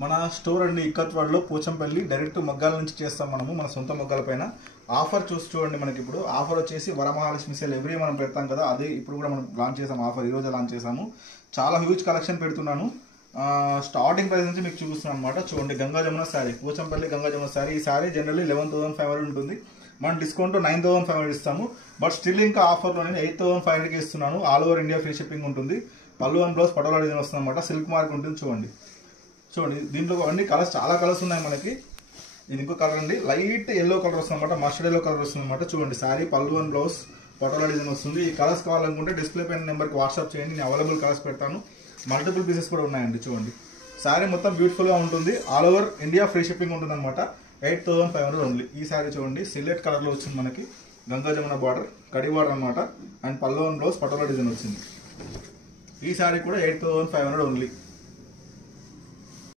మన స్టోర్ అండి ఇక్కత్వాడలో పోచంపల్లి డైరెక్ట్ మగ్గాల నుంచి చేస్తాం మనము మన సొంత మగ్గాల పైన. ఆఫర్ చూడండి, మనకి ఇప్పుడు ఆఫర్ వచ్చేసి వరమహాలక్ష్మి సేల్ ఎవ్రీ మనం పెడతాం కదా, అదే ఇప్పుడు కూడా మనం లాంచ్ చేసాము ఆఫర్, ఈ రోజు లాంచ్ చేసాము. చాలా హ్యూజ్ కలెక్షన్ పెడుతున్నాను. స్టార్టింగ్ ప్రైస్ నుంచి మీకు చూపిస్తున్నాను అనమాట. చూడండి, గంగా జమున శారీ, పోచంపల్లి గంగా జమున శారీ. ఈ శారీ జనరల్లీ 11,500 ఉంటుంది, మనం డిస్కౌంట్ 9,500 ఇస్తాము. బట్ స్టిల్ ఇంకా ఆఫర్లో నేను 8,500కి ఇస్తున్నాను. All over India free shipping ఉంటుంది. పళ్ళు అండ్ బ్లౌజ్ పటోలా డిజైన్ వస్తుంది అనమాట, సిల్క్ మార్క్ ఉంటుంది. చూడండి దీంట్లో అన్ని కలర్స్, చాలా కలర్స్ ఉన్నాయి మనకి. ఇది ఇంకో కలర్ అండి, లైట్ ఎల్లో కలర్ వస్తుంది అనమాట, మస్టర్డ్ ఎల్లో కలర్ వస్తుంది అనమాట. చూడండి, శారీ పళ్ళు అండ్ బ్లౌజ్ పటోలా డిజైన్ వస్తుంది. ఈ కలర్స్ కావాలనుకుంటే డిస్ప్లే పైన నెంబర్కి వాట్సాప్ చేయండి, నేను అవైలబుల్ కలర్స్ పెడతాను. మల్టిపుల్ పీసెస్ కూడా ఉన్నాయండి. చూడండి, శారీ మొత్తం బ్యూటిఫుల్గా ఉంటుంది. All over India free shipping ఉంటుంది అనమాట. 8,500 ఓన్లీ. ఈ శారీ చూడండి, సిల్లెట్ కలర్లో వచ్చింది మనకి, గంగా జమున బార్డర్, కడి బార్డర్ అనమాట. అండ్ పళ్ళు అండ్ బ్లౌజ్ పటోలా డిజైన్ వచ్చింది. ఈ శారీ కూడా 8,500 ఓన్లీ.